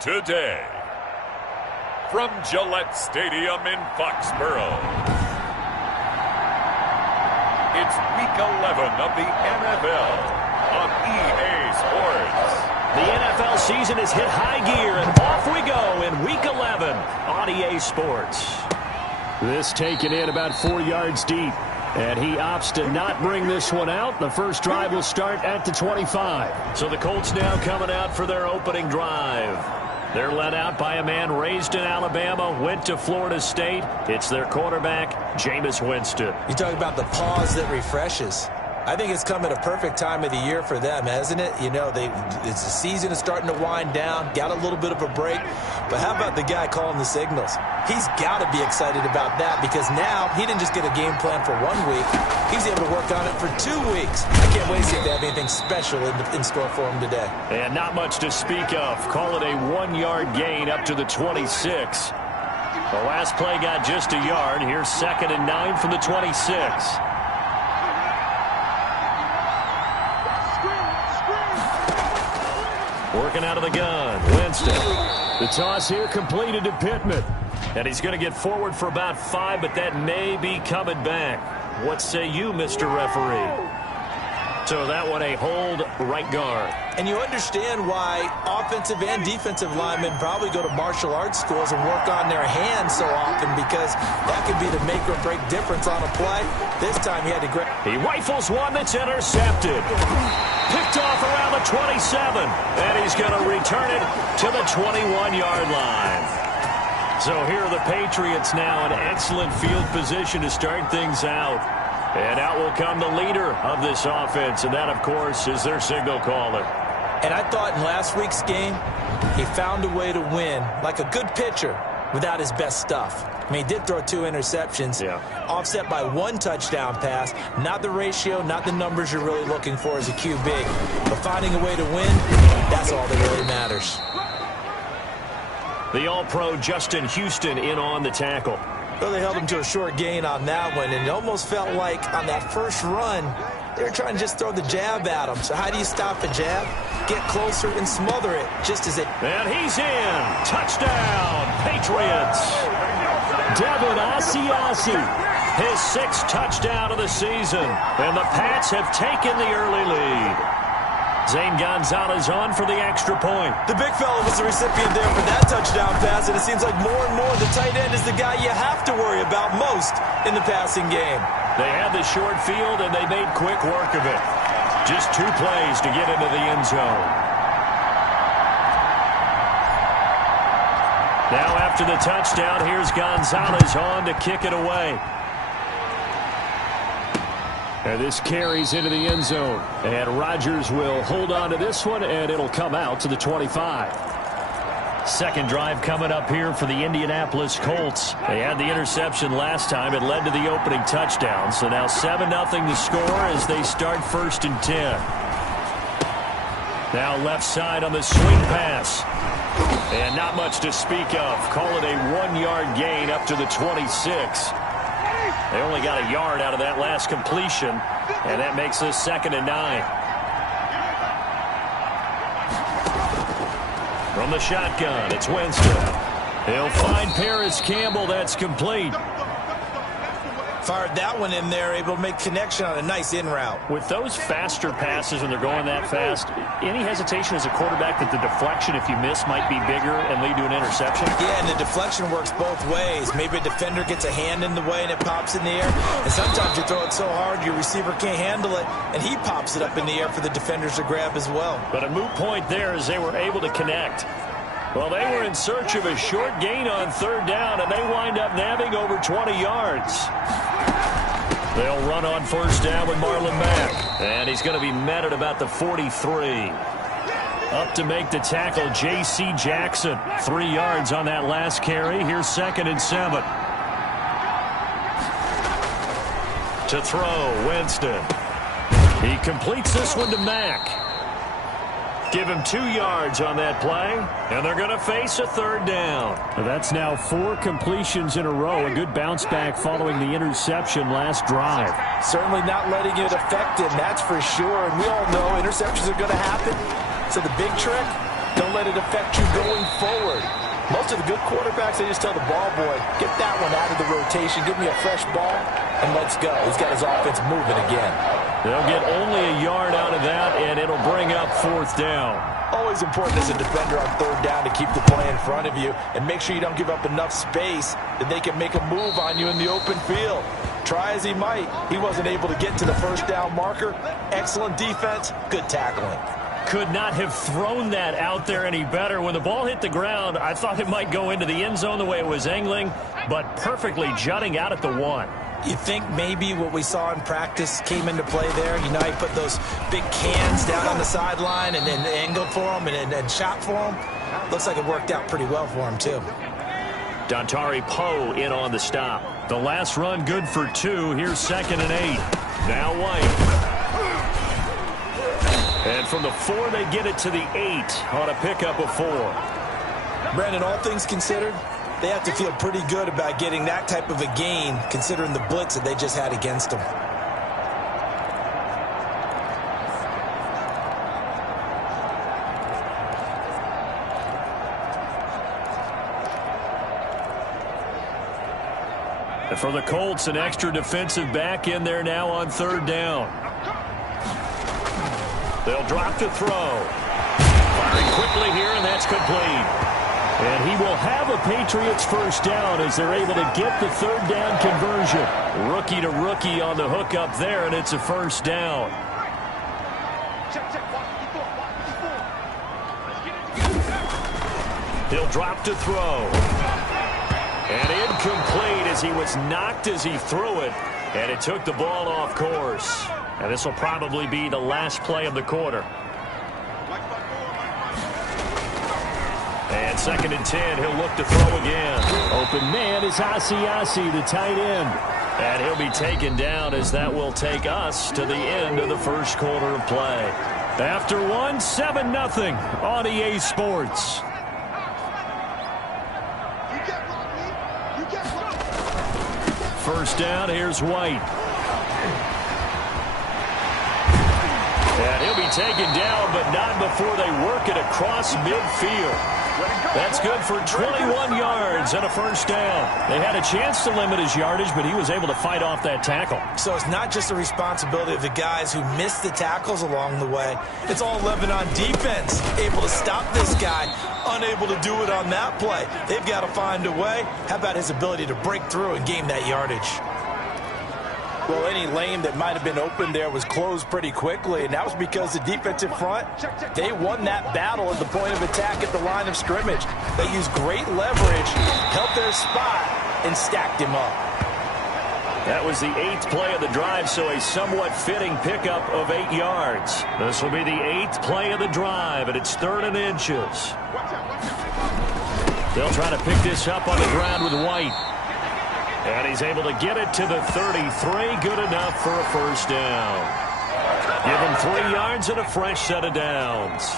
Today, from Gillette Stadium in Foxborough, it's Week 11 of the NFL on EA Sports. The NFL season has hit high gear, and off we go in Week 11 on EA Sports. This taken in about 4 yards deep, and he opts to not bring this one out. The first drive will start at the 25. So the Colts now coming out for their opening drive. They're led out by a man raised in Alabama, went to Florida State. It's their quarterback, Jameis Winston. You talk about the pause that refreshes. I think it's come at a perfect time of the year for them, hasn't it? You know, the season is starting to wind down, got a little bit of a break. But how about the guy calling the signals? He's got to be excited about that because now he didn't just get a game plan for 1 week. He's able to work on it for 2 weeks. I can't wait to see if they have anything special in store for him today. And not much to speak of. Call it a 1-yard gain up to the 26. The last play got just a yard. Here's 2nd and 9 from the 26. Working out of the gun, Winston. The toss here completed to Pittman. And he's going to get forward for about 5, but that may be coming back. What say you, Mr. Referee? So that one a hold right guard. And you understand why offensive and defensive linemen probably go to martial arts schools and work on their hands so often because that could be the make or break difference on a play. This time he had to grab. He rifles one that's intercepted. Picked off around the 27. And he's going to return it to the 21-yard line. So here are the Patriots now in excellent field position to start things out. And out will come the leader of this offense, and that, of course, is their signal caller. And I thought in last week's game, he found a way to win, like a good pitcher, without his best stuff. I mean, he did throw 2 interceptions, offset by 1 touchdown pass. Not the ratio, not the numbers you're really looking for as a QB. But finding a way to win, that's all that really matters. The All-Pro Justin Houston in on the tackle. Really held him to a short gain on that one, and it almost felt like on that first run, they were trying to just throw the jab at him. So how do you stop a jab? Get closer and smother it, just as it... And he's in. Touchdown, Patriots. Devin Asiasi. His 6th touchdown of the season, and the Pats have taken the early lead. Zane Gonzalez on for the extra point. The big fella was the recipient there for that touchdown pass, and it seems like more and more the tight end is the guy you have to worry about most in the passing game. They had the short field, and they made quick work of it. Just 2 plays to get into the end zone. Now after the touchdown, here's Gonzalez on to kick it away. And this carries into the end zone. And Rodgers will hold on to this one, and it'll come out to the 25. Second drive coming up here for the Indianapolis Colts. They had the interception last time. It led to the opening touchdown. So now 7-0 the score as they start 1st and 10. Now left side on the swing pass. And not much to speak of. Call it a 1-yard gain up to the 26. They only got a yard out of that last completion, and that makes this 2nd and 9. From the shotgun, it's Winston. He'll find Paris Campbell. That's complete. Fired that one in there, able to make connection on a nice in route. With those faster passes when they're going that fast, any hesitation as a quarterback that the deflection, if you miss, might be bigger and lead to an interception? Yeah, and the deflection works both ways. Maybe a defender gets a hand in the way and it pops in the air. And sometimes you throw it so hard your receiver can't handle it, and he pops it up in the air for the defenders to grab as well. But a moot point there as they were able to connect. Well, they were in search of a short gain on 3rd down, and they wind up nabbing over 20 yards. They'll run on 1st down with Marlon Mack. And he's going to be met at about the 43. Up to make the tackle, J.C. Jackson. 3 yards on that last carry. Here's 2nd and 7. To throw, Winston. He completes this one to Mack. Give him 2 yards on that play, and they're going to face a 3rd down. That's now 4 completions in a row. A good bounce back following the interception last drive. Certainly not letting it affect him, that's for sure. And we all know interceptions are going to happen. So the big trick, don't let it affect you going forward. Most of the good quarterbacks, they just tell the ball boy, get that one out of the rotation, give me a fresh ball, and let's go. He's got his offense moving again. They'll get only a yard out of that, and it'll bring up 4th down. Always important as a defender on 3rd down to keep the play in front of you and make sure you don't give up enough space that they can make a move on you in the open field. Try as he might, he wasn't able to get to the 1st down marker. Excellent defense, good tackling. Could not have thrown that out there any better. When the ball hit the ground, I thought it might go into the end zone the way it was angling, but perfectly jutting out at the 1. You think maybe what we saw in practice came into play there? You know, he put those big cans down on the sideline and then angled for him and shot for him. Looks like it worked out pretty well for him, too. Dontari Poe in on the stop. The last run good for 2. Here's 2nd and 8. Now White. And from the 4, they get it to the 8 on a pickup of 4. Brandon, all things considered, they have to feel pretty good about getting that type of a gain, considering the blitz that they just had against them. And for the Colts, an extra defensive back in there now on 3rd down. They'll drop to throw. Firing quickly here, and that's complete. And he will have a Patriots 1st down as they're able to get the 3rd down conversion. Rookie to rookie on the hook up there, and it's a 1st down. He'll drop to throw. And incomplete as he was knocked as he threw it, and it took the ball off course. And this will probably be the last play of the quarter. And 2nd and 10, he'll look to throw again. Open man is Asiasi, the tight end. And he'll be taken down as that will take us to the end of the 1st quarter of play. After 1, 7-0 on EA Sports. First down, here's White. And he'll be taken down, but not before they work it across midfield. That's good for 21 yards and a 1st down. They had a chance to limit his yardage, but he was able to fight off that tackle. So it's not just the responsibility of the guys who missed the tackles along the way. It's all 11 on defense, able to stop this guy, unable to do it on that play. They've got to find a way. How about his ability to break through and gain that yardage? Well, any lane that might have been open there was closed pretty quickly, and that was because the defensive front, they won that battle at the point of attack at the line of scrimmage. They used great leverage, held their spot, and stacked him up. That was the 8th play of the drive, so a somewhat fitting pickup of 8 yards. This will be the 8th play of the drive, and it's 3rd and inches. They'll try to pick this up on the ground with White. And he's able to get it to the 33. Good enough for a 1st down. Give him 3 yards and a fresh set of downs.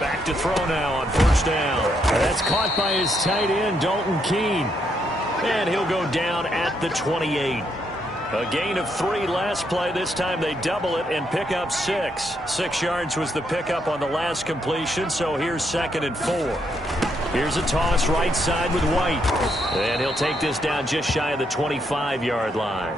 Back to throw now on 1st down. That's caught by his tight end, Dalton Keene. And he'll go down at the 28. A gain of 3 last play. This time they double it and pick up 6. 6 yards was the pickup on the last completion, so here's 2nd and 4. Here's a toss right side with White. And he'll take this down just shy of the 25-yard line.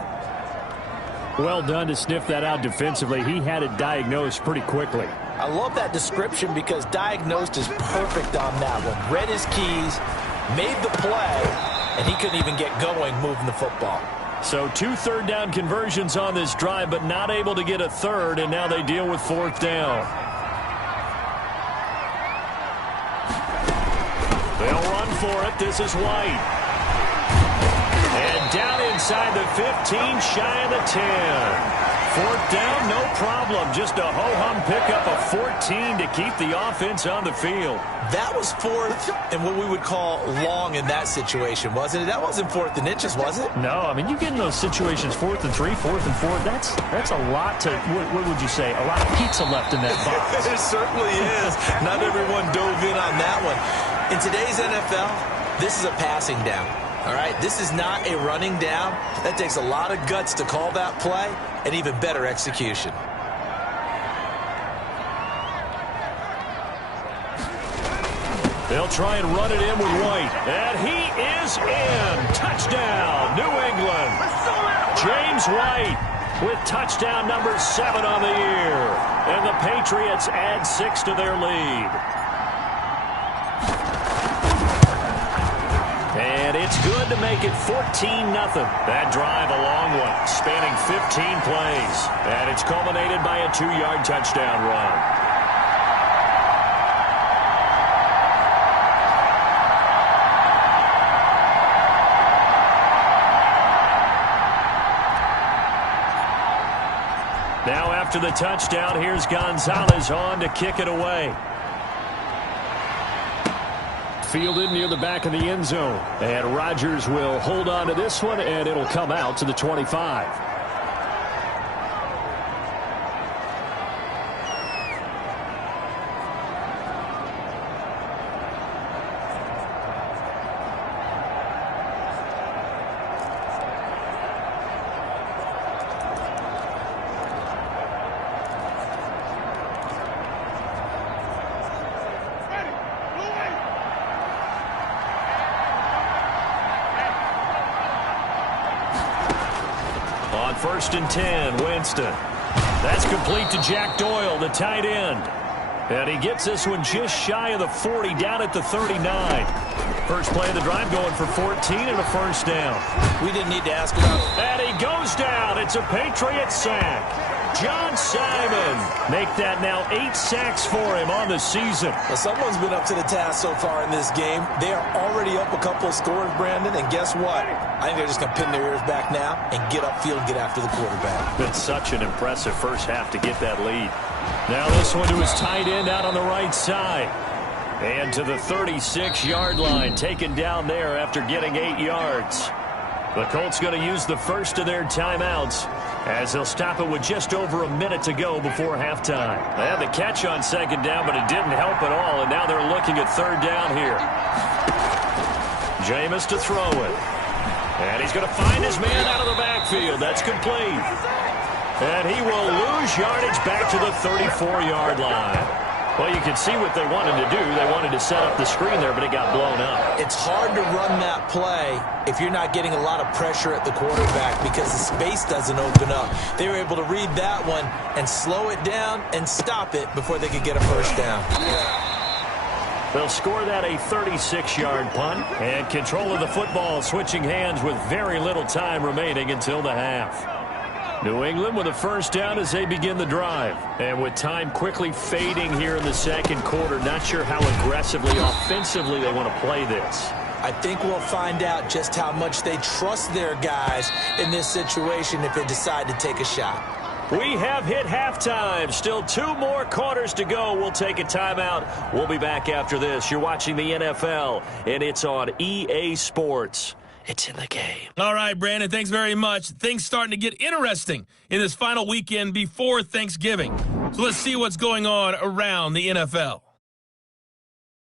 Well done to sniff that out defensively. He had it diagnosed pretty quickly. I love that description because diagnosed is perfect on that one. Read his keys, made the play, and he couldn't even get going moving the football. So 2 3rd down conversions on this drive, but not able to get a 3rd, and now they deal with 4th down. They'll run for it. This is White. And down inside the 15, shy of the 10. 4th down, no problem. Just a ho-hum pickup of 14 to keep the offense on the field. That was 4th and what we would call long in that situation, wasn't it? That wasn't 4th and inches, was it? No, I mean, you get in those situations 4th and 3, 4th and 4. That's a lot to, what would you say, a lot of pizza left in that box. It certainly is. Not everyone dove in on that one. In today's NFL, this is a passing down. All right, this is not a running down. That takes a lot of guts to call that play and even better execution. They'll try and run it in with White. And he is in. Touchdown, New England. James White with touchdown number 7 on the year. And the Patriots add 6 to their lead. And it's good to make it 14-0. That drive a long one, spanning 15 plays. And it's culminated by a 2-yard touchdown run. Now after the touchdown, here's Gonzalez on to kick it away. Fielded near the back of the end zone. And Rodgers will hold on to this one, and it'll come out to the 25. First and 10, Winston. That's complete to Jack Doyle, the tight end. And he gets this one just shy of the 40, down at the 39. First play of the drive going for 14 and a first down. We didn't need to ask about it. And he goes down. It's a Patriot sack. John Simon make that now 8 sacks for him on the season. Well, someone's been up to the task so far in this game. They are already up a couple of scores, Brandon, and guess what? I think they're just going to pin their ears back now and get upfield and get after the quarterback. Been such an impressive first half to get that lead. Now this one to his tight end out on the right side. And to the 36-yard line, taken down there after getting 8 yards. The Colts going to use the first of their timeouts as they'll stop it with just over a minute to go before halftime. They had the catch on second down, but it didn't help at all, and now they're looking at third down here. Jameis to throw it. And he's going to find his man out of the backfield. That's complete. And he will lose yardage back to the 34-yard line. Well, you can see what they wanted to do. They wanted to set up the screen there, but it got blown up. It's hard to run that play if you're not getting a lot of pressure at the quarterback because the space doesn't open up. They were able to read that one and slow it down and stop it before they could get a first down. They'll score that a 36-yard punt, and control of the football switching hands with very little time remaining until the half. New England with a first down as they begin the drive. And with time quickly fading here in the second quarter, not sure how aggressively, offensively they want to play this. I think we'll find out just how much they trust their guys in this situation if they decide to take a shot. We have hit halftime. Still 2 more quarters to go. We'll take a timeout. We'll be back after this. You're watching the NFL, and it's on EA Sports. It's in the game. All right, Brandon, thanks very much. Things starting to get interesting in this final weekend before Thanksgiving. So let's see what's going on around the NFL.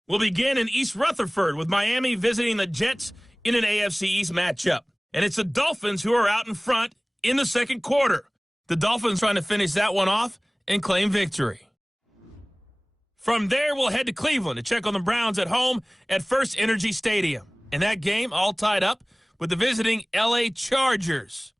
We'll begin in East Rutherford with Miami visiting the Jets in an AFC East matchup. And it's the Dolphins who are out in front in the second quarter. The Dolphins trying to finish that one off and claim victory. From there, we'll head to Cleveland to check on the Browns at home at First Energy Stadium. And that game all tied up with the visiting L.A. Chargers.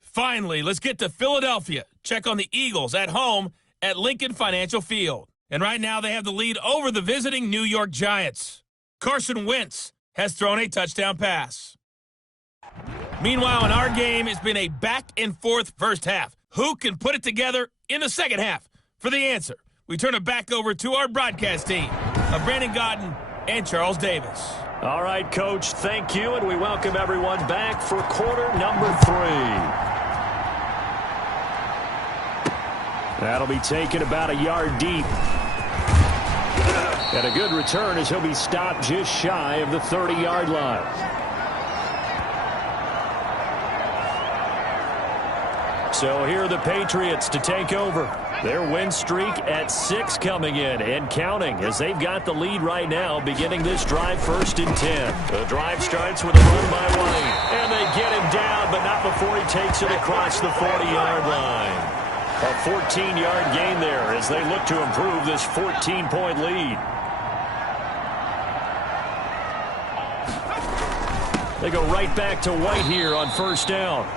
Finally, let's get to Philadelphia. Check on the Eagles at home at Lincoln Financial Field. And right now they have the lead over the visiting New York Giants. Carson Wentz has thrown a touchdown pass. Meanwhile, in our game, it's been a back-and-forth first half. Who can put it together in the second half? For the answer, we turn it back over to our broadcast team of Brandon Godden and Charles Davis. All right, Coach, thank you, and we welcome everyone back for quarter number 3. That'll be taken about a yard deep. And a good return as he'll be stopped just shy of the 30-yard line. So here are the Patriots to take over. Their win streak at 6 coming in and counting as they've got the lead right now beginning this drive 1st and 10. The drive starts with a run by White. And they get him down, but not before he takes it across the 40-yard line. A 14-yard gain there as they look to improve this 14-point lead. They go right back to White here on first down.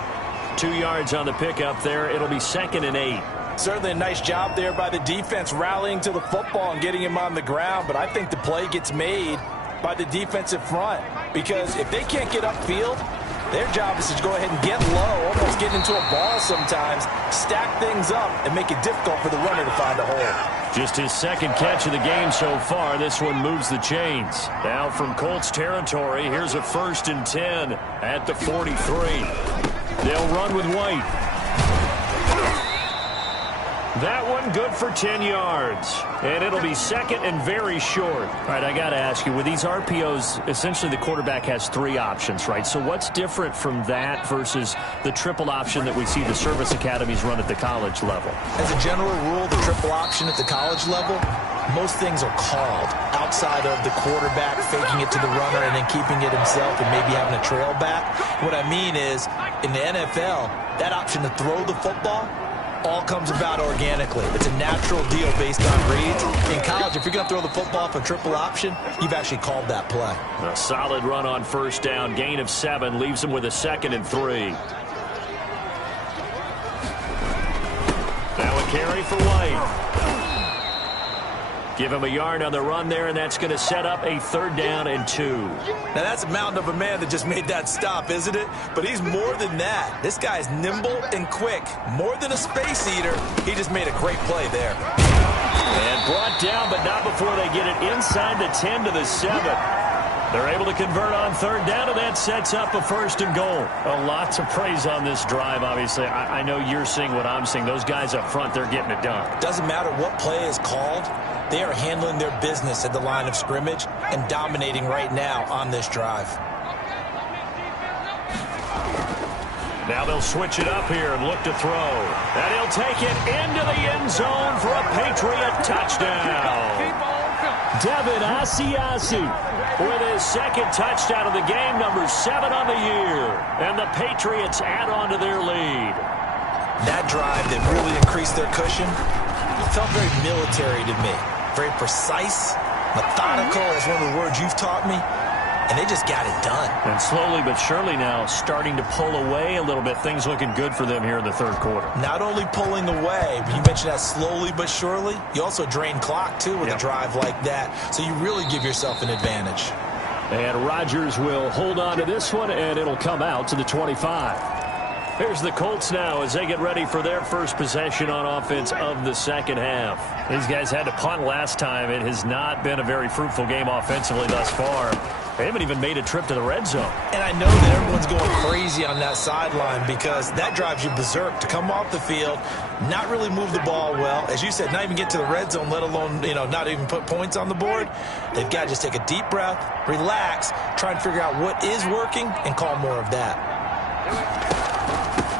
2 yards on the pickup there. It'll be 2nd and 8. Certainly a nice job there by the defense rallying to the football and getting him on the ground, but I think the play gets made by the defensive front because if they can't get upfield, their job is to go ahead and get low, almost get into a ball sometimes, stack things up, and make it difficult for the runner to find a hole. Just his 2nd catch of the game so far. This one moves the chains. Now from Colts territory, here's a 1st and 10 at the 43. They'll run with White. That one good for 10 yards. And it'll be 2nd and very short. All right, I got to ask you, with these RPOs, essentially the quarterback has 3 options, right? So what's different from that versus the triple option that we see the service academies run at the college level? As a general rule, the triple option at the college level, most things are called outside of the quarterback faking it to the runner and then keeping it himself and maybe having a trail back. What I mean is, in the NFL, that option to throw the football all comes about organically. It's a natural deal based on reads. In college, if you're going to throw the football for triple option, you've actually called that play. A solid run on first down. Gain of 7 leaves him with a 2nd and 3. Now a carry for White. Give him a yard on the run there, and that's going to set up a 3rd down and 2. Now, that's a mountain of a man that just made that stop, isn't it? But he's more than that. This guy's nimble and quick. More than a space eater, he just made a great play there. And brought down, but not before they get it inside the 10 to the 7. They're able to convert on 3rd down, and that sets up a 1st and goal. A lot to praise on this drive, obviously. I know you're seeing what I'm seeing. Those guys up front, they're getting it done. Doesn't matter what play is called. They are handling their business at the line of scrimmage and dominating right now on this drive. Now they'll switch it up here and look to throw. And he'll take it into the end zone for a Patriot touchdown. Devin Asiasi with his 2nd touchdown of the game, number 7 on the year. And the Patriots add on to their lead. That drive that really increased their cushion, it felt very military to me. Very precise, methodical, that's one of the words you've taught me. And they just got it done. And slowly but surely now starting to pull away a little bit. Things looking good for them here in the 3rd quarter. Not only pulling away, but you mentioned that slowly but surely. You also drain clock, too, with a drive like that. So you really give yourself an advantage. And Rodgers will hold on to this one, and it'll come out to the 25. Here's the Colts now as they get ready for their first possession on offense of the 2nd half. These guys had to punt last time. It has not been a very fruitful game offensively thus far. They haven't even made a trip to the red zone. And I know that everyone's going crazy on that sideline because that drives you berserk to come off the field, not really move the ball well. As you said, not even get to the red zone, let alone, not even put points on the board. They've got to just take a deep breath, relax, try and figure out what is working, and call more of that.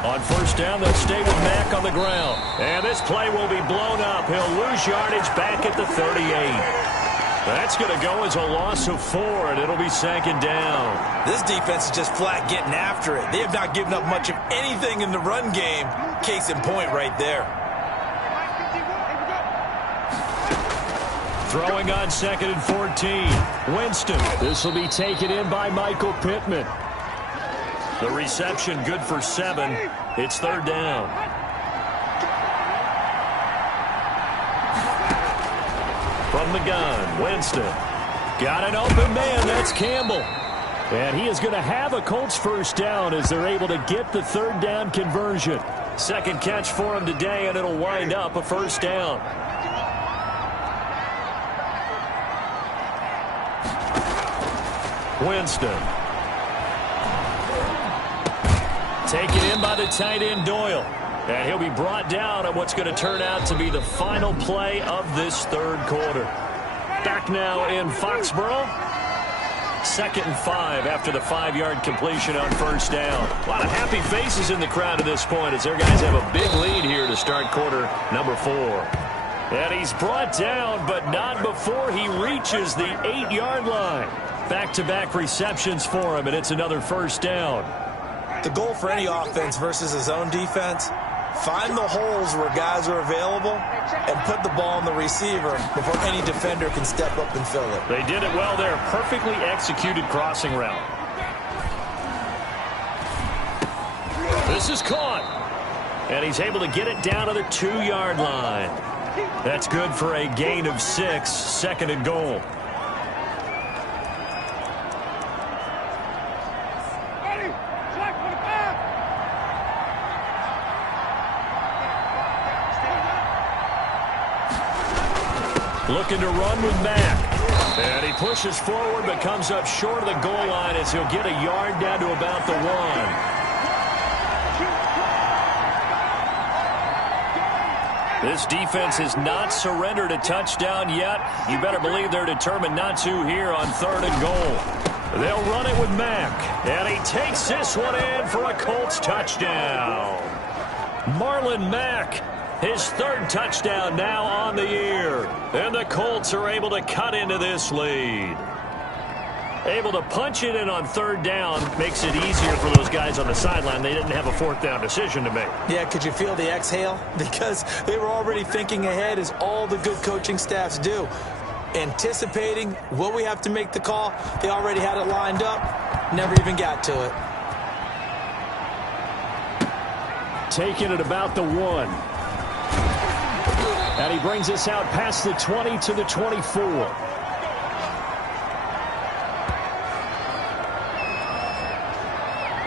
On first down, they'll stay with Mack on the ground. And this play will be blown up. He'll lose yardage back at the 38. That's going to go as a loss of 4, and it'll be 2nd down. This defense is just flat getting after it. They have not given up much of anything in the run game. Case in point right there. Throwing on 2nd and 14. Winston. This will be taken in by Michael Pittman. The reception good for 7. It's 3rd down. From the gun, Winston. Got an open man. That's Campbell. And he is going to have a Colts first down as they're able to get the 3rd down conversion. 2nd catch for him today, and it'll wind up a first down. Winston. Taken in by the tight end Doyle. And he'll be brought down on what's going to turn out to be the final play of this 3rd quarter. Back now in Foxborough. 2nd and 5 after the 5-yard completion on first down. A lot of happy faces in the crowd at this point as their guys have a big lead here to start quarter number 4. And he's brought down, but not before he reaches the 8-yard line. Back-to-back receptions for him, and it's another first down. The goal for any offense versus a zone defense Find the holes where guys are available and put the ball on the receiver before any defender can step up and fill it. They did it well there. Perfectly executed crossing route. This is caught. And he's able to get it down to the 2-yard line. That's good for a gain of 6, second and goal. Looking to run with Mack. And he pushes forward but comes up short of the goal line as he'll get a yard down to about the 1. This defense has not surrendered a touchdown yet. You better believe they're determined not to here on 3rd and goal. They'll run it with Mack. And he takes this one in for a Colts touchdown. Marlon Mack. His 3rd touchdown now on the year. And the Colts are able to cut into this lead. Able to punch it in on 3rd down makes it easier for those guys on the sideline. They didn't have a 4th down decision to make. Yeah, could you feel the exhale? Because they were already thinking ahead, as all the good coaching staffs do. Anticipating, will we have to make the call? They already had it lined up. Never even got to it. Taking it about the 1. And he brings us out past the 20 to the 24.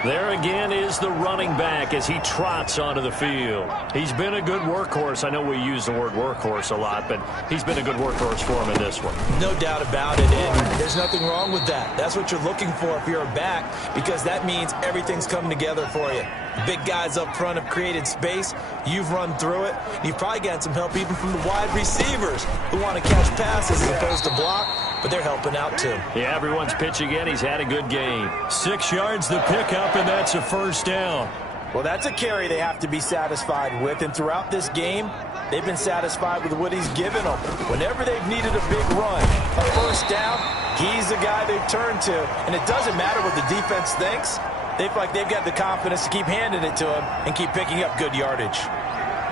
There again is the running back as he trots onto the field. He's been a good workhorse. I know we use the word workhorse a lot, but he's been a good workhorse for him in this one. No doubt about it, and there's nothing wrong with that. That's what you're looking for if you're a back, because that means everything's coming together for you. Big guys up front have created space. You've run through it. You've probably gotten some help even from the wide receivers who want to catch passes as opposed to block, but they're helping out too. Yeah, everyone's pitching in. He's had a good game. 6 yards the pickup, and that's a 1st down. Well, that's a carry they have to be satisfied with, and throughout this game, they've been satisfied with what he's given them. Whenever they've needed a big run, a 1st down, he's the guy they've turned to, and it doesn't matter what the defense thinks. They feel like they've got the confidence to keep handing it to him and keep picking up good yardage.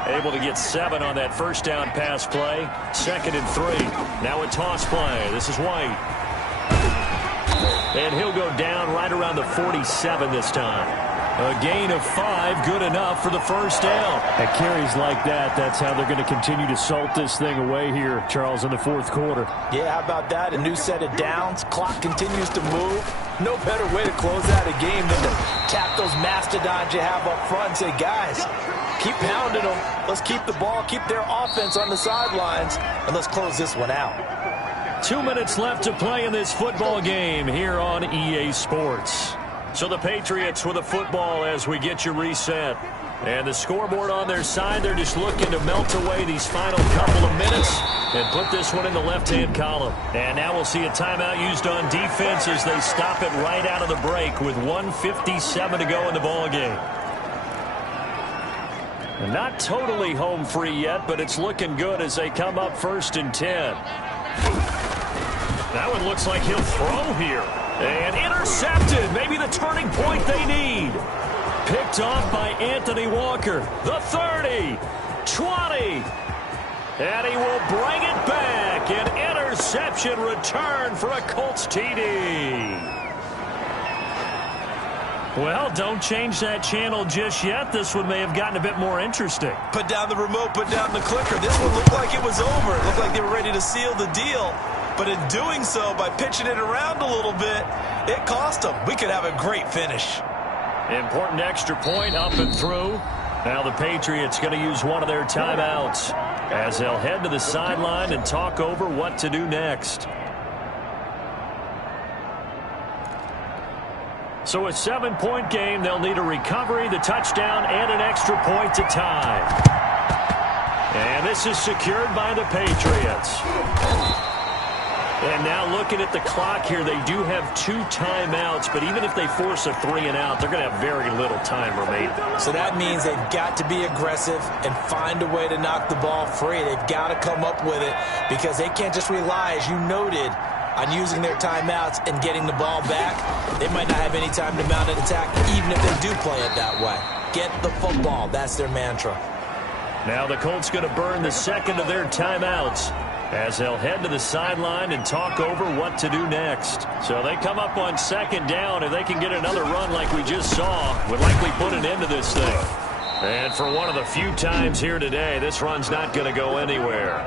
Able to get 7 on that 1st down pass play. 2nd and 3. Now a toss play. This is White. And he'll go down right around the 47 this time. A gain of 5, good enough for the 1st down. At carries like that, that's how they're going to continue to salt this thing away here, Charles, in the 4th quarter. Yeah, how about that? A new set of downs. Clock continues to move. No better way to close out a game than to tap those mastodons you have up front and say, guys, keep pounding them. Let's keep the ball, keep their offense on the sidelines, and let's close this one out. 2 minutes left to play in this football game here on EA Sports. So the Patriots with the football as we get you reset. And the scoreboard on their side, they're just looking to melt away these final couple of minutes and put this one in the left-hand column. And now we'll see a timeout used on defense as they stop it right out of the break with 1:57 to go in the ball game. And not totally home free yet, but it's looking good as they come up 1st and 10. That one looks like he'll throw here. And intercepted. Maybe the turning point they need. Picked off by Anthony Walker. The 30. 20. And he will bring it back. An interception return for a Colts TD. Well, don't change that channel just yet. This one may have gotten a bit more interesting. Put down the remote, put down the clicker. This one looked like it was over. It looked like they were ready to seal the deal. But in doing so, by pitching it around a little bit, it cost them. We could have a great finish. Important extra point up and through. Now the Patriots going to use one of their timeouts as they'll head to the sideline and talk over what to do next. So a 7-point game, they'll need a recovery, the touchdown, and an extra point to tie. And this is secured by the Patriots. And now looking at the clock here, they do have 2 timeouts, but even if they force a 3-and-out, they're going to have very little time remaining. So that means they've got to be aggressive and find a way to knock the ball free. They've got to come up with it because they can't just rely, as you noted, on using their timeouts and getting the ball back. They might not have any time to mount an attack, even if they do play it that way. get the football. That's their mantra. Now the Colts going to burn the second of their timeouts as they'll head to the sideline and talk over what to do next. So they come up on second down. If they can get another run like we just saw, would likely put an end to this thing. And for one of the few times here today, this run's not going to go anywhere.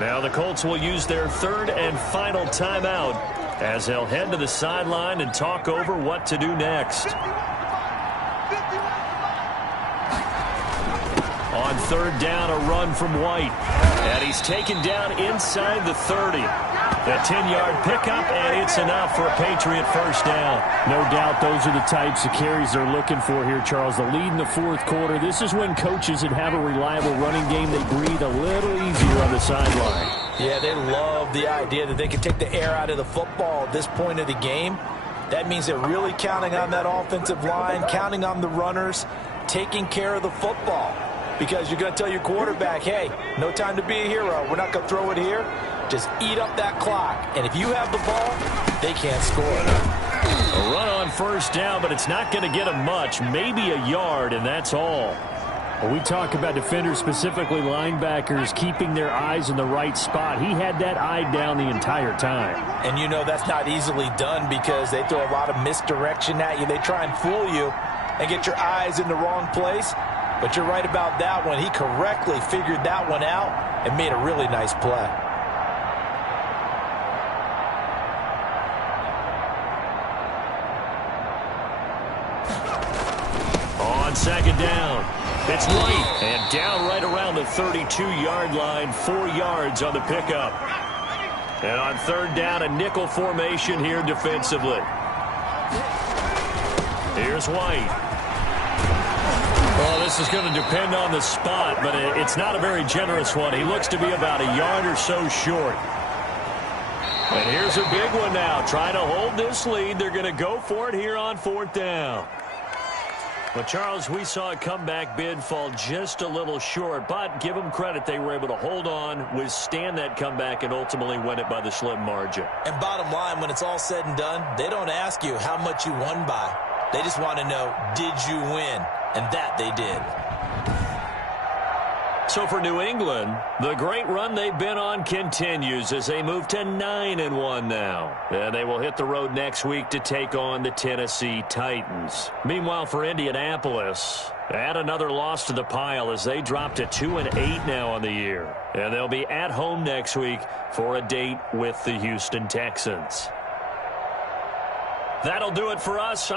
Now the Colts will use their third and final timeout as they'll head to the sideline and talk over what to do next. On third down, a run from White. And he's taken down inside the 30. The 10-yard pickup, and it's enough for a Patriot first down. No doubt those are the types of carries they're looking for here, Charles. The lead in the fourth quarter. This is when coaches that have a reliable running game, they breathe a little easier on the sideline. Yeah, they love the idea that they can take the air out of the football at this point of the game. That means they're really counting on that offensive line, counting on the runners, taking care of the football. Because you're going to tell your quarterback, hey, no time to be a hero. We're not going to throw it here. Just eat up that clock. And if you have the ball, they can't score. A run on first down, but it's not going to get them much. Maybe a yard, and that's all. Well, we talk about defenders, specifically linebackers, keeping their eyes in the right spot. He had that eye down the entire time. And you know that's not easily done because they throw a lot of misdirection at you. They try and fool you and get your eyes in the wrong place. But you're right about that one. He correctly figured that one out and made a really nice play. On second down, it's White. And down right around the 32-yard line, 4 yards on the pickup. And on third down, a nickel formation here defensively. Here's White. Well, this is going to depend on the spot, but it's not a very generous one. He looks to be about a yard or so short. And here's a big one now. Trying to hold this lead. They're going to go for it here on fourth down. Well, Charles, we saw a comeback bid fall just a little short, but give them credit. They were able to hold on, withstand that comeback, and ultimately win it by the slim margin. And bottom line, when it's all said and done, they don't ask you how much you won by. They just want to know, did you win? And that they did. So for New England, the great run they've been on continues as they move to 9-1 now. And they will hit the road next week to take on the Tennessee Titans. Meanwhile, for Indianapolis, add another loss to the pile as they drop to 2-8 now on the year. And they'll be at home next week for a date with the Houston Texans. That'll do it for us.